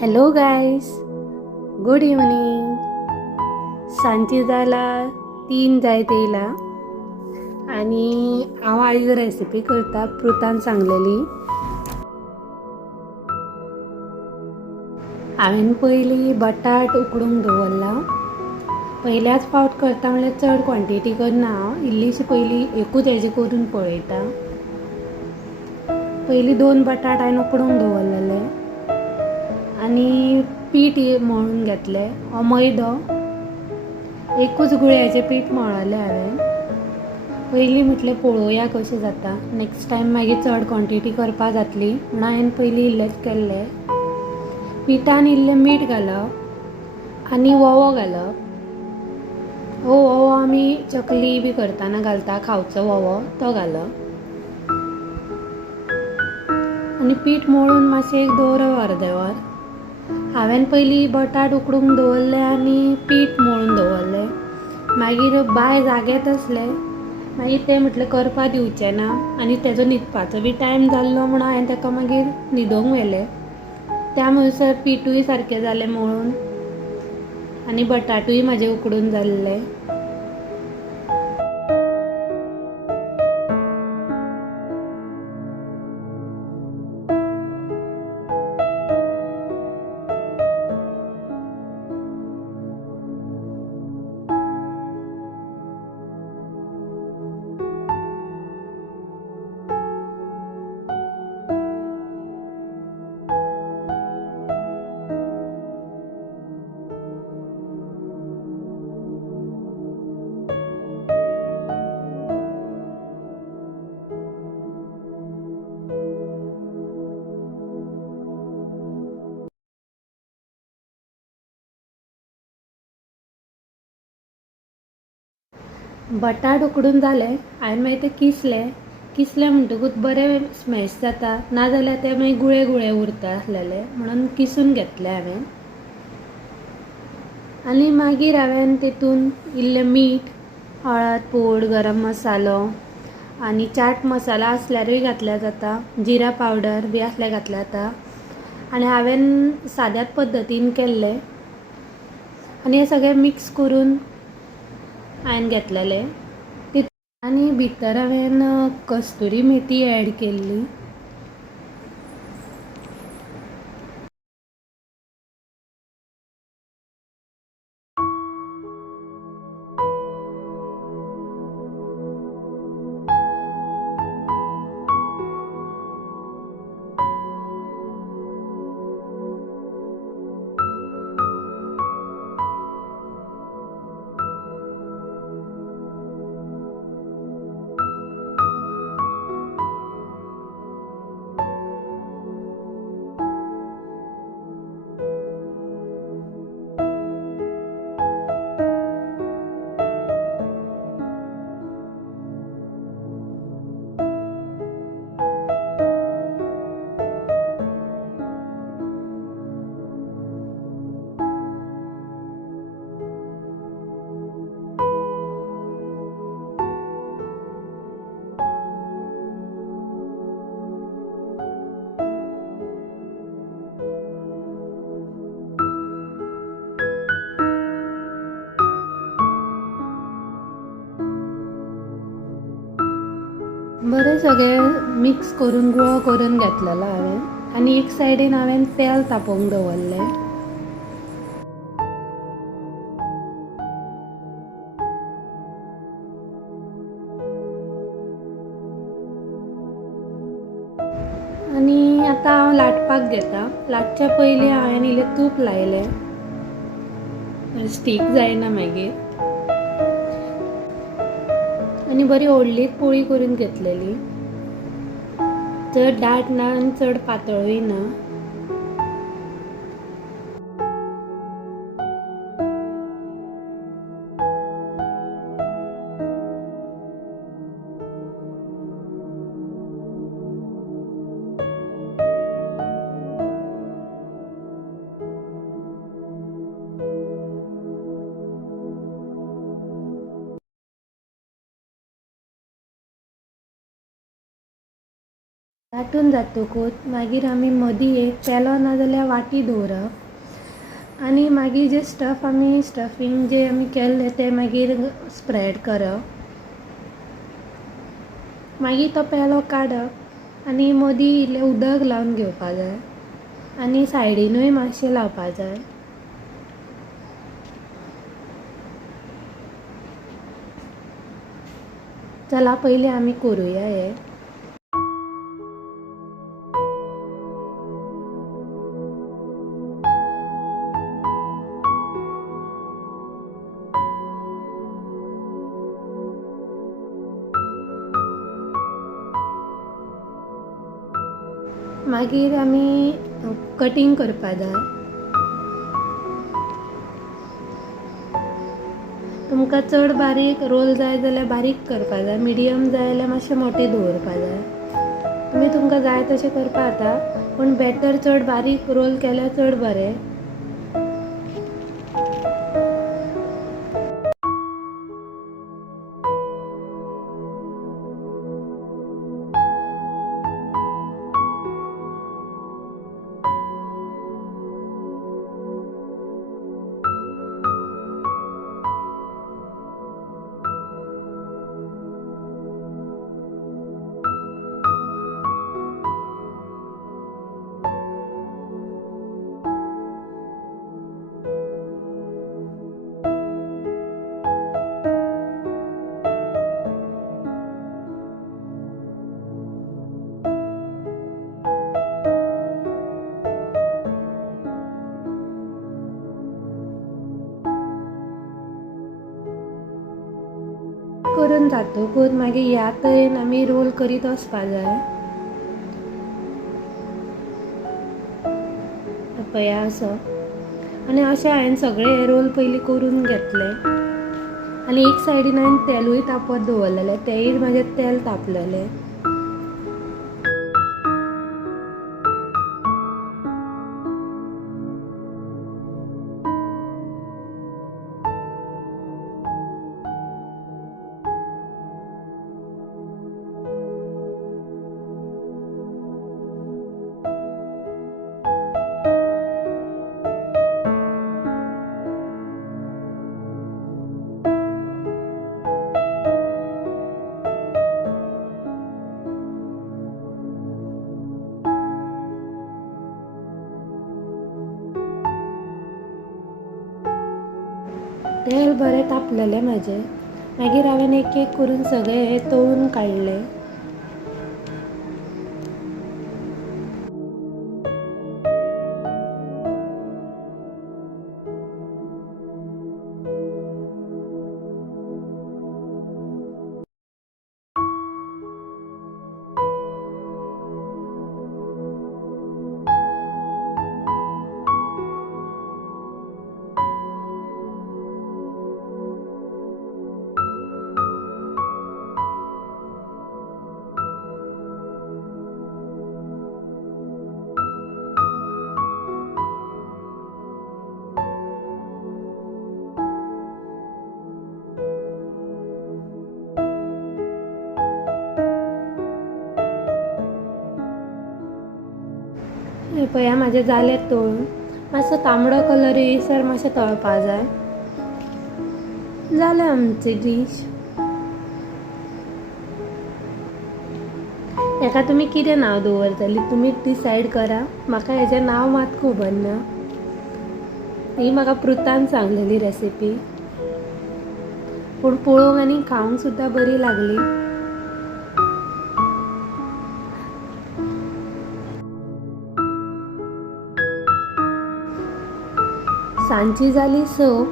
Hello guys, good evening. Sanchi जाला 3 जायत येयला आणि हांव आयज रेसिपी करता पृथान सांगलेली. हांवें पयली बटाट उकडूंक दवरला. पयल्याच फावट करता म्हणल्यार चड क्वॉन्टिटी करना हांव, इल्लीशी पयली एकूच हेजी करून पळयता. पयली 2 बटाट हांवें उकडूंक दवरलेले आनी पीठ मळून घेतलें. हो मैदो एकूच गुळ्याचें पीठ मळलें हांवें. पयलीं म्हटलें पळोवया कशें जाता, नेक्स्ट टायम मागीर चड क्वॉन्टिटी करपा जातली म्हणून हांवें पयलीं इल्लेंच केल्लें. पिठान इल्लें मीठ घालप आनी वोवो घालप. हो वोवो आमी चकली बी करतना घालता, खावचो वोवो तो घालप आनी पीठ मळून मातशें एक दवरप अर्देवर. हांवें पयलीं बटाट उकडूंक दवरले आनी पीठ मळून दवरलें. मागीर बाय जागेत आसले, मागीर तें म्हटलें करपा दिवचें ना आनी तेजो न्हिदपाचो बी टायम जाल्लो म्हणून हांवें ताका मागीर न्हिदोंक व्हेलें. त्या म्हणसर पीठूय सारकें जालें मळून आनी बटाटूय म्हाजें उकडून जाल्लें. बटाट उकडून जालें, हांवें मागीर तें किसलें म्हणटकूच बरें स्मॅश जाता, नाजाल्यार ते मागीर गुळे गुळे उरता आसलेले म्हणून किसून घेतलें हांवें. आनी मागीर हांवें तेतून इल्लें मीठ, हळद पूड, गरम मसालो आनी चाट मसाला आसल्यारूय घातल्यार जाता, जिरा पावडर बी आसल्यार घातल्यार जाता. आनी हांवें साद्याच पद्दतीन केल्लें आनी हें सगळें मिक्स करून हांवें घेतलेलें. आनी भितर हांवें कस्तुरी मेथी ऍड केल्ली. बरें सगळें मिक्स करून गुळो करून घेतलेलो हांवें आनी एक सायडीन हांवें तेल तापोवंक दवरलें. आनी आतां हांव लाटपाक घेता. लाटच्या पयलीं हांवें इल्लें तूप लायलें, स्टीक जायना मागीर. आनी बरी व्हडलीच पोळी करून घेतलेली, चड दाट ना आनी चड पातळूय ना. लाटून जातकूच मागीर आमी मदीं एक पेलो ना जाल्यार वाटी दवरप आनी मागीर जे स्टफींग जे आमी केल्ले ते मागीर स्प्रेड करप. मागीर तो पेलो काडप आनी मदीं इल्लें उदक लावन घेवपा जाय आनी सायडीनूय मातशें लावपा जाय. चला पयलीं आमी करुया हें. मागीर आमी कटींग करपा जाय. तुमकां चड बारीक रोल जाय जाल्यार बारीक करपा जाय, मिडियम जाय जाल्यार मातशें मोठे दवरपा जाय. तुमकां जाय तशें करपा जाता, पूण बेटर चड बारीक रोल केल्यार चड बरें. करून जातकूच मागीर ह्या तरेन आमी रोल करीत वचपा जाय. पळया असो. आनी अशें हांवें सगळे रोल पयलीं करून घेतले आनी एक सायडीन हांवें तेलूय तापत दवरलेलें, तेय म्हाजें तेल तापलेलें. तेल बरें तापलेलें म्हाजें. मागीर हांवें एक एक करून सगळें हें तळून काडलें. पळया म्हाजें जालें तळून. मातसो तांबडो कलर येयसर मातशें तळपा जाय. जालें आमची डीश. हेका तुमी कितें नांव दवरतलीं तुमीच डिसायड करा. म्हाका हेजें नांव मात खबर ना. ही म्हाका पृथान सांगलेली रेसिपी, पूण पळोवंक आनी खावंक सुद्दां बरी लागली. सांजची जाली 6.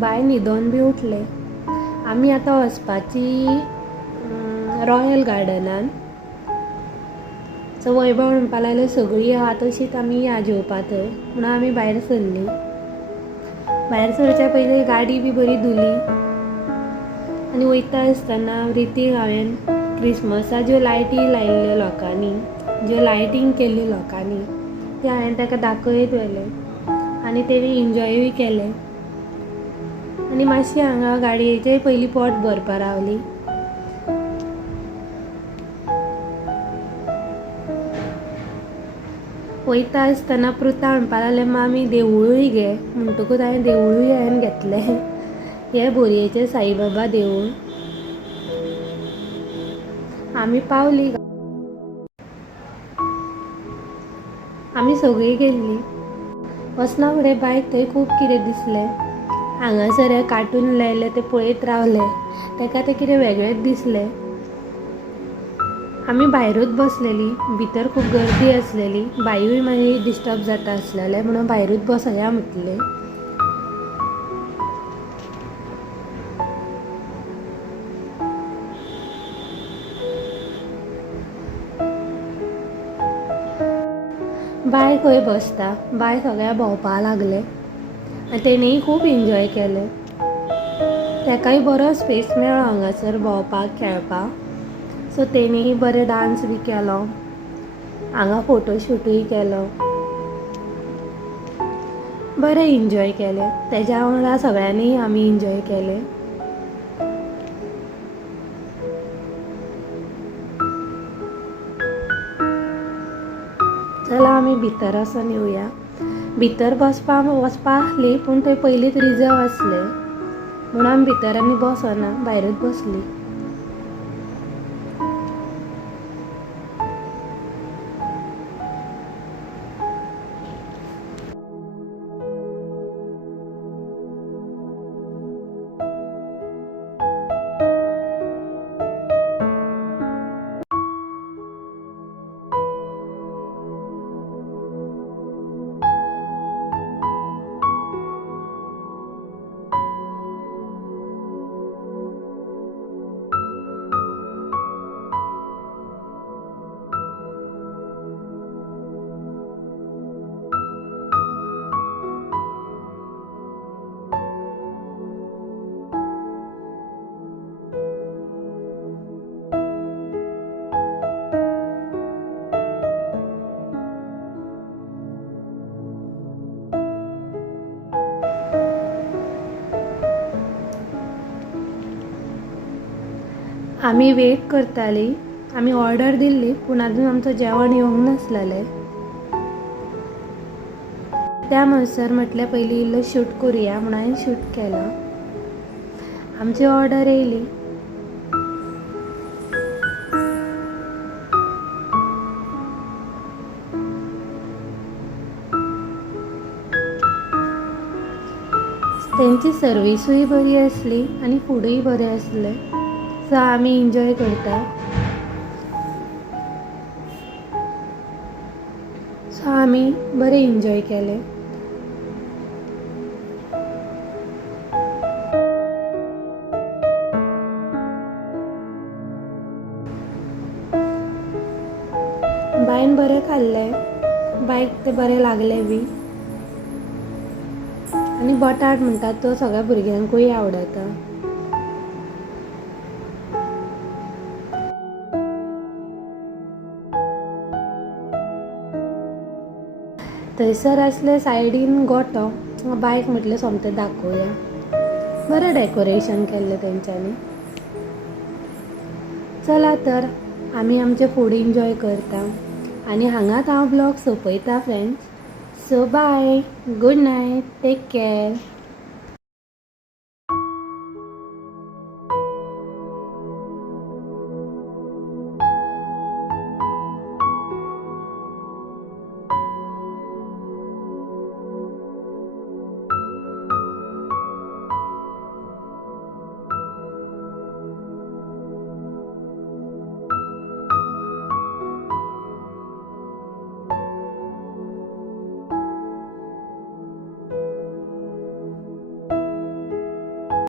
बाय न्हिदोन बी उठले. आमी आतां वचपाची रॉयल गार्डनान. सो वैभव म्हणपा लागलें सगळीं आहा तशींच आमी या जेवपा थंय, म्हणून आमी भायर सरलीं. भायर सरच्या पयलीं गाडी बी बरी धुली आनी वयता आसतना रितीक हांवें क्रिसमसा ज्यो लायटी लायिल्ल्यो लोकांनी, ज्यो लायटींग केल्ली लोकांनी, ते हांवें ताका दाखयत व्हेलें आनी तेणी एन्जॉयूय केलें. आनी मातशी हांगा गाडयेचेय पयलीं पोट भरपा रावली. वयता आसतना पृथा म्हणपाक लागलें मामी देवूळूय घे, म्हणटकूच हांवें देवूळूय हांवें घेतलें. हें बोरयेचें साईबाबा देवूळ. आमी पावलीं, आमी सगळीं गेल्लीं. वचना फुडें बायक थंय खूब कितें दिसलें. हांगासर हे कार्टून लायले ते पळयत रावले. ताका तें कितें वेगळेंच दिसलें. आमी भायरूच बसलेलीं. भितर खूब गर्दी आसलेली. बायूय मागीर डिस्टर्ब जाता आसलेलें म्हणून भायरूच बसया म्हटलें. बाय खंय बसता. बाय सगळ्या भोंवपा लागले आनी तेणीय खूब एन्जॉय केलें. ताकाय बरो स्पेस मेळ्ळो हांगासर भोंवपाक खेळपाक. सो तेणीय बरें डान्स बी केलो. हांगा फोटोशूटूय केलो. बरें एन्जॉय केलें. तेज्या वांगडा सगळ्यांनी आमी एन्जॉय केलें. चला आमी भितर वचून येवया. भितर वचपाक आसली पूण थंय पयलींच रिजर्व आसलें म्हणून आमी भितर आनी बसना, भायरूच बसलीं. आमी वेट करतालीं. आमी ऑर्डर दिल्ली पूण आजून आमचो जेवण येवंक नासलेलें. त्या म्हणसर म्हटलें पयलीं इल्लो शूट करुया म्हणून हांवें शूट केलो. आमची ऑर्डर येयली. तेंची सर्विसूय बरी आसली आनी फूडूय बरें आसलें. सो आमी एन्जॉय करता. सो आमी बरें एन्जॉय केलें. बायन बरें खाल्लें. बायक तें बरें लागलें बी. आनी बटाट म्हणटात तो सगळ्या भुरग्यांकूय आवडटा. थंयसर आसले सायडीन गोठो. बायक म्हटलें सोमतें दाखोवया. बरें डेकोरेशन केल्लें तेंच्यांनी. चला तर आमी आमचें फूड एन्जॉय करता आनी हांगाच हांव ब्लॉग सोंपयता friends. So bye, good night, take care.